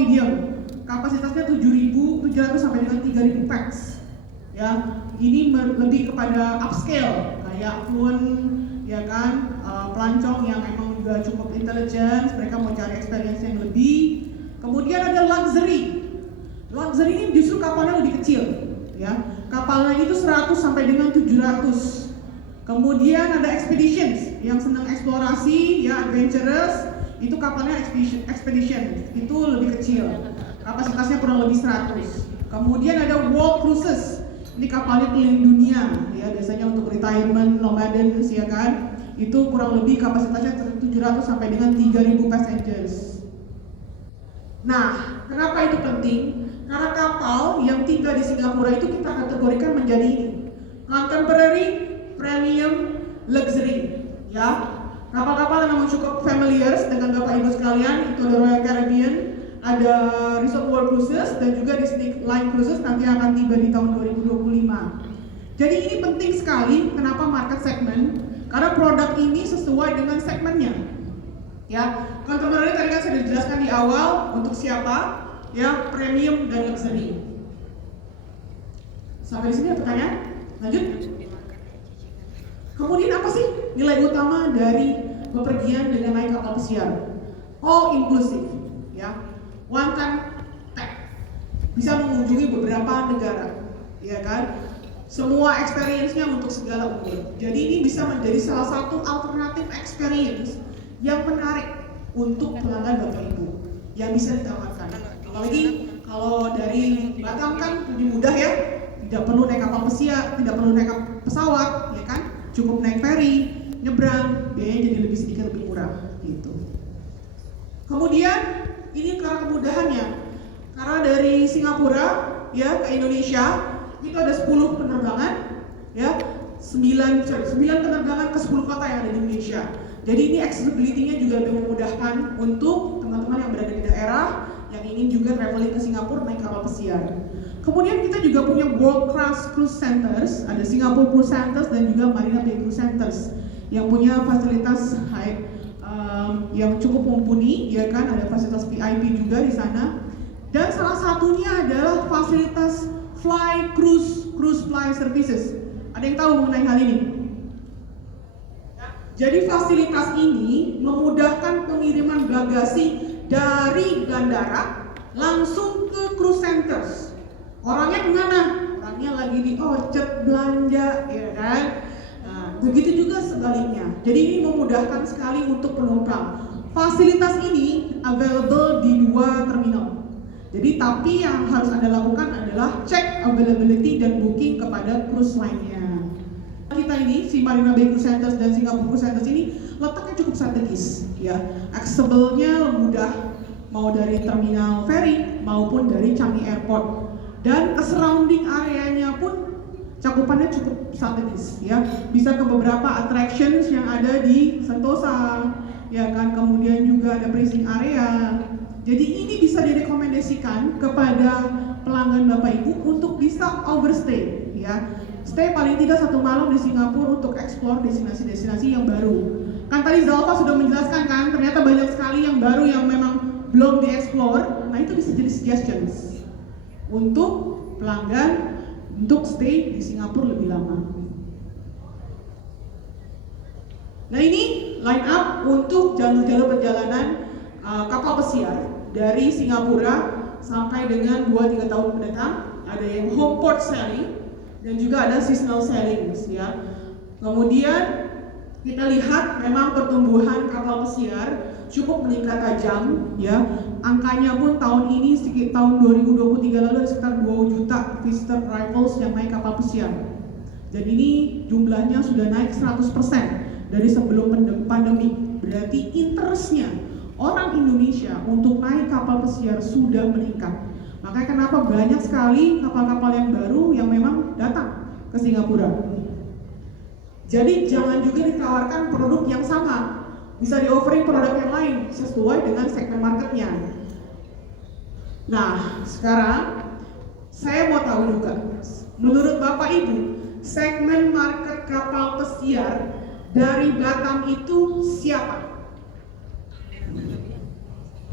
medium, kapasitasnya 7.700 sampai dengan 3.000 pax. Ya, ini lebih kepada upscale, kayak Fluent, ya kan, pelancong yang emang juga cukup intelligence, mereka mau cari experience yang lebih. Kemudian ada luxury. Luxury ini justru kapalnya lebih kecil, ya. Kapalnya itu 100 sampai dengan 700. Kemudian ada expeditions, yang senang eksplorasi, ya, adventurous, itu kapalnya expedition, itu lebih kecil. Kapasitasnya kurang lebih 100. Kemudian ada world cruises. Ini kapalnya keliling dunia, ya, biasanya untuk retirement, nomaden, ya kan. Itu kurang lebih kapasitasnya 700 sampai dengan 3.000 passengers. Nah, kenapa itu penting? Karena kapal yang tinggal di Singapura itu kita kategorikan menjadi ini: contemporary, premium, luxury, ya. Kapal-kapal yang memang cukup familiar dengan Bapak Ibu sekalian, itu ada Royal Caribbean, ada Resort World Cruises, dan juga Disney Line Cruises nanti akan tiba di tahun 2025. Jadi ini penting sekali, kenapa market segment? Karena produk ini sesuai dengan segmennya. Ya, contemporary tadi kan sudah dijelaskan di awal untuk siapa, ya, premium dan luxury. Sampai di sini ada pertanyaan? Lanjut. Kemudian apa sih nilai utama dari bepergian dengan naik kapal pesiar? All inclusive, ya. One time pack, bisa mengunjungi beberapa negara, ya kan? Semua experience-nya untuk segala umur. Jadi ini bisa menjadi salah satu alternatif experience yang menarik untuk pelanggan Bapak Ibu yang bisa ditawarkan. Apalagi kalau dari Batam kan lebih mudah, ya, tidak perlu naik kapal pesiar, tidak perlu naik pesawat, ya kan? Cukup naik ferry, nyebrang, biayanya jadi lebih sedikit lebih murah, gitu. Kemudian ini karena kemudahannya, karena dari Singapura, ya, ke Indonesia itu ada 10 penerbangan, ya, 9 penerbangan ke 10 kota yang ada di Indonesia. Jadi ini accessibility-nya juga lebih memudahkan untuk teman-teman yang berada di daerah yang ingin juga traveling ke Singapura naik kapal pesiar. Kemudian kita juga punya world class cruise centers, ada Singapore Cruise Centers dan juga Marina Bay Cruise Centers yang punya fasilitas yang cukup mumpuni, ya kan, ada fasilitas VIP juga di sana. Dan salah satunya adalah fasilitas cruise fly services. Ada yang tahu mengenai hal ini? Jadi fasilitas ini memudahkan pengiriman bagasi dari bandara langsung ke cruise centers. Orangnya kemana? Orangnya lagi di Orchard belanja, ya kan? Nah, begitu juga sebaliknya. Jadi ini memudahkan sekali untuk penumpang. Fasilitas ini available di 2 terminal. Jadi tapi yang harus Anda lakukan adalah cek availability dan booking kepada cruise line-nya. Kita ini, si Marina Bay Cruise Centers dan Singapore Cruise Centers ini letaknya cukup strategis, ya. Accessible-nya mudah, mau dari terminal ferry maupun dari Changi Airport. Dan surrounding areanya pun cakupannya cukup strategis, ya. Bisa ke beberapa attractions yang ada di Sentosa, ya kan. Kemudian juga ada pricing area. Jadi ini bisa direkomendasikan kepada pelanggan Bapak Ibu untuk bisa overstay, ya. Stay paling tidak 1 malam di Singapura untuk explore destinasi-destinasi yang baru. Kan tadi Zalfa sudah menjelaskan kan, ternyata banyak sekali yang baru yang memang belum dieksplor. Nah itu bisa jadi suggestions untuk pelanggan untuk stay di Singapura lebih lama. Nah ini line up untuk jalur-jalur perjalanan kapal pesiar dari Singapura sampai dengan 2-3 tahun mendatang. Ada yang home port sailing dan juga ada seasonal sailings, ya. Kemudian kita lihat memang pertumbuhan kapal pesiar cukup meningkat tajam, ya. Angkanya pun tahun ini sekitar tahun 2023 lalu sekitar 2 juta visitor arrivals yang naik kapal pesiar. Dan ini jumlahnya sudah naik 100% dari sebelum pandemi. Berarti interestnya orang Indonesia untuk naik kapal pesiar sudah meningkat. Makanya kenapa banyak sekali kapal-kapal yang baru yang memang datang ke Singapura. Jadi jangan juga ditawarkan produk yang sama, bisa di-offering produk yang lain sesuai dengan segmen marketnya. Nah, sekarang saya mau tahu juga, menurut Bapak Ibu, segmen market kapal pesiar dari Batam itu siapa?